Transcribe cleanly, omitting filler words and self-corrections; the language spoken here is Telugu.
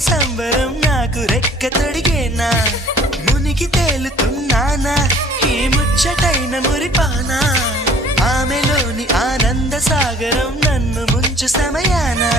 సంబరం నాకు రెక్క తొడిగేనా మునికి తేలుతున్నానా ఈ ముచ్చటైన మురిపానా ఆమెలోని ఆనంద సాగరం నన్ను ముంచు సమయానా